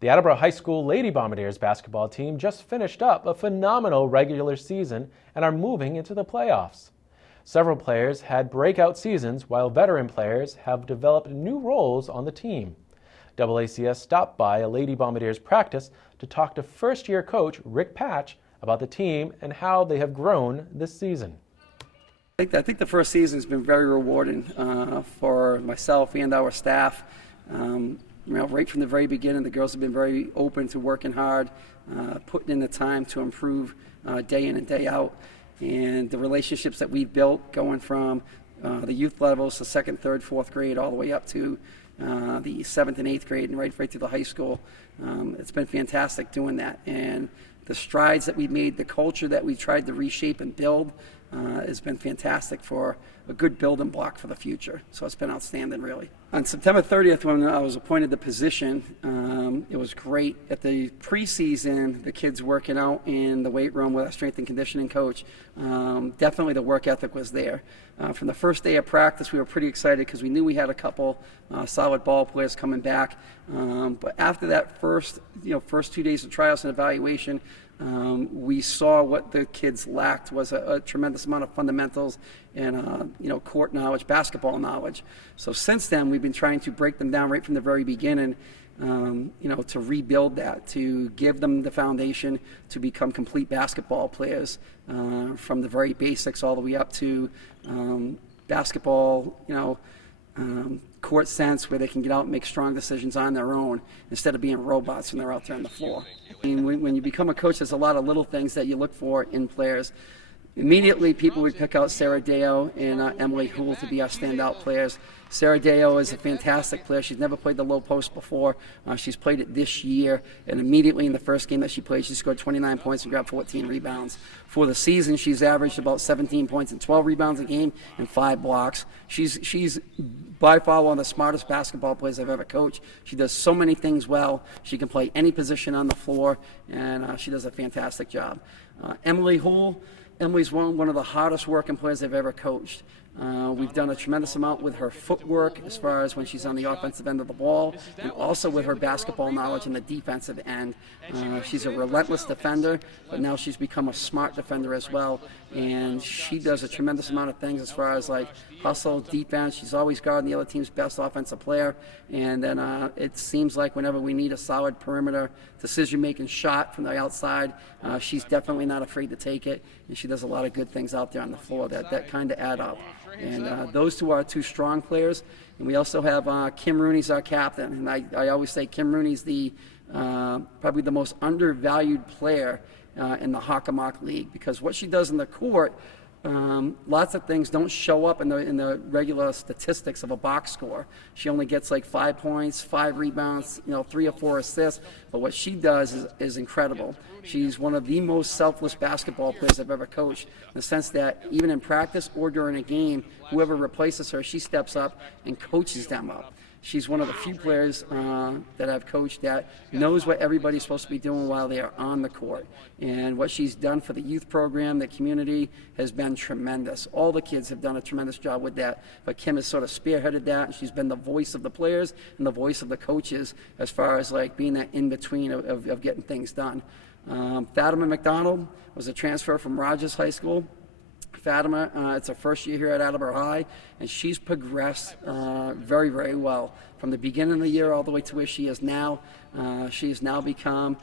The Attleboro High School Lady Bombardiers basketball team just finished up a phenomenal regular season and are moving into the playoffs. Several players had breakout seasons, while veteran players have developed new roles on the team. DoubleACS stopped by a Lady Bombardiers practice to talk to first-year coach Rick Patch about the team and how they have grown this season. I think the first season has been very rewarding for myself and our staff. Right from the very beginning, the girls have been very open to working hard, putting in the time to improve day in and day out. And the relationships that we've built, going from the youth levels to second, third, fourth grade, all the way up to the 7th and 8th grade and right through the high school. It's been fantastic doing that. And the strides that we've made, the culture that we tried to reshape and build has been fantastic for a good building block for the future. So it's been outstanding, really. On September 30th, when I was appointed the position, it was great. At the preseason, the kids working out in the weight room with our strength and conditioning coach, definitely the work ethic was there. From the first day of practice, we were pretty excited because we knew we had a couple solid ball players coming back. But after that first 2 days of trials and evaluation, we saw what the kids lacked was a tremendous amount of fundamentals and court knowledge, basketball knowledge. So since then, we've been trying to break them down right from the very beginning, to rebuild that, to give them the foundation to become complete basketball players, from the very basics all the way up to basketball, court sense, where they can get out and make strong decisions on their own instead of being robots when they're out there on the floor. When you become a coach, there's a lot of little things that you look for in players. Immediately, people would pick out Sarah Deo and Emily Houle to be our standout players. Sarah Deo is a fantastic player. She's never played the low post before. She's played it this year, and immediately in the first game that she played, she scored 29 points and grabbed 14 rebounds. For the season, she's averaged about 17 points and 12 rebounds a game and 5 blocks. She's by far one of the smartest basketball players I've ever coached. She does so many things well. She can play any position on the floor, and she does a fantastic job. Emily Houle. Emily's one of the hardest working players I've ever coached. We've done a tremendous amount with her footwork as far as when she's on the offensive end of the ball, and also with her basketball knowledge on the defensive end. She's a relentless defender, but now she's become a smart defender as well, and she does a tremendous amount of things as far as like hustle, defense. She's always guarding the other team's best offensive player, and then it seems like whenever we need a solid perimeter decision-making shot from the outside, she's definitely not afraid to take it, and she does a lot of good things out there on the floor that kind of add up. And those two are two strong players. And we also have Kim Rooney's our captain. And I always say Kim Rooney's probably the most undervalued player in the Hockomock League, because what she does in the court, lots of things don't show up in the regular statistics of a box score. She only gets like 5 points, 5 rebounds, 3 or 4 assists. But what she does is incredible. She's one of the most selfless basketball players I've ever coached, in the sense that even in practice or during a game, whoever replaces her, she steps up and coaches them up. She's one of the few players that I've coached that knows what everybody's supposed to be doing while they are on the court. And what she's done for the youth program, the community, has been tremendous. All the kids have done a tremendous job with that. But Kim has sort of spearheaded that, and she's been the voice of the players and the voice of the coaches as far as like being that in-between of getting things done. Fatima McDonald was a transfer from Rogers High School. Fatima, it's her first year here at Attleboro High, and she's progressed very, very well. From the beginning of the year all the way to where she is now, she's gone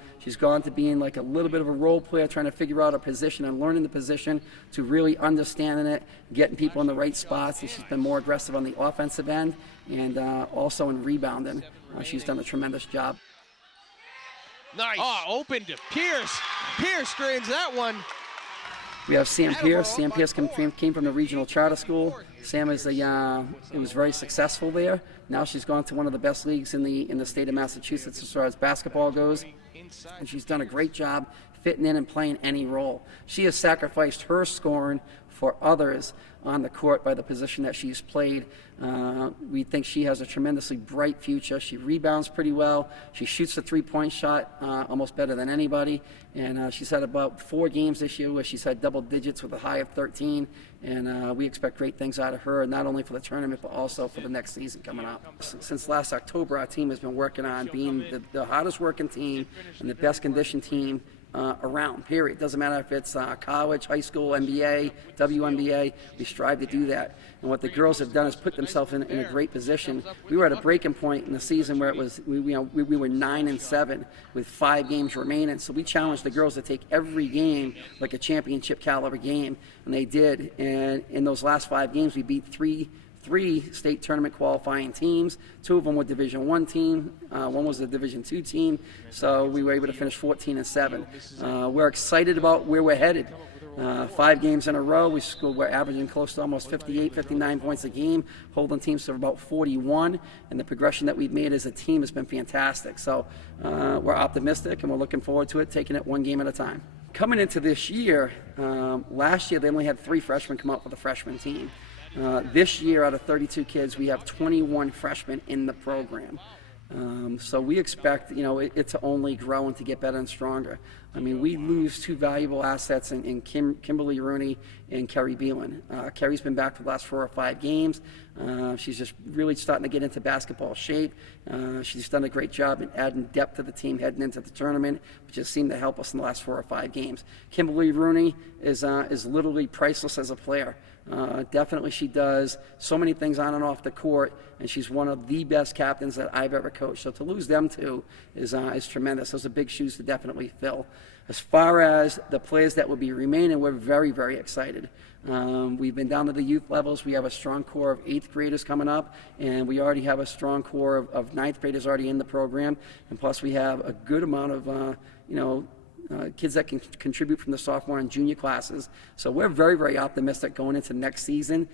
to being like a little bit of a role player, trying to figure out a position and learning the position to really understanding it, getting people in the right spots, and she's been more aggressive on the offensive end and also in rebounding. She's done a tremendous job. Nice. Oh, open to Pierce. Pierce drains that one. We have Sam Pierce. Sam Pierce came from the regional charter school. Sam was very successful there. Now she's gone to one of the best leagues in the state of Massachusetts as far as basketball goes, and she's done a great job fitting in and playing any role. She has sacrificed her scoring for others on the court by the position that she's played. We think she has a tremendously bright future. She rebounds pretty well. She shoots the three-point shot almost better than anybody. And she's had about 4 games this year where she's had double digits with a high of 13. And we expect great things out of her, not only for the tournament, but also for the next season coming up. Since last October, our team has been working on being the hardest working team and the best conditioned team around, period. Doesn't matter if it's college, high school, NBA, WNBA, we strive to do that. And what the girls have done is put themselves in a great position. We were at a breaking point in the season where it was we were 9-7 with 5 games remaining. So we challenged the girls to take every game like a championship caliber game, and they did. And in those last 5 games, we beat three state tournament qualifying teams. 2 of them were Division I team. One was a Division II team. So we were able to finish 14-7. We're excited about where we're headed. 5 games in a row. We're averaging close to almost 58, 59 points a game, holding teams to about 41. And the progression that we've made as a team has been fantastic. So we're optimistic, and we're looking forward to it, taking it one game at a time. Coming into this year, last year they only had 3 freshmen come up with a freshman team. This year, out of 32 kids, we have 21 freshmen in the program. So we expect, it to only grow and to get better and stronger. I mean, we lose 2 valuable assets in Kimberly Rooney and Kerry Beelan. Kerry's been back for the last 4 or 5 games. She's just really starting to get into basketball shape. She's done a great job in adding depth to the team heading into the tournament, which has seemed to help us in the last 4 or 5 games. Kimberly Rooney is literally priceless as a player. Definitely she does so many things on and off the court, and she's one of the best captains that I've ever coached. So to lose them 2 is tremendous. Those are big shoes to definitely fill. As far as the players that will be remaining, we're very, very excited. We've been down to the youth levels. We have a strong core of 8th graders coming up, and we already have a strong core of 9th graders already in the program. And plus we have a good amount of, kids that can contribute from the sophomore and junior classes. So we're very, very optimistic going into next season,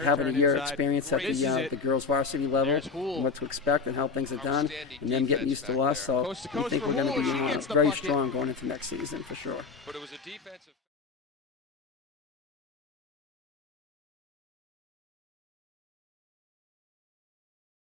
having a year experience at the girls varsity level, and what to expect and how things are done, and them getting used to us. So we think we're going to be very strong going into next season for sure.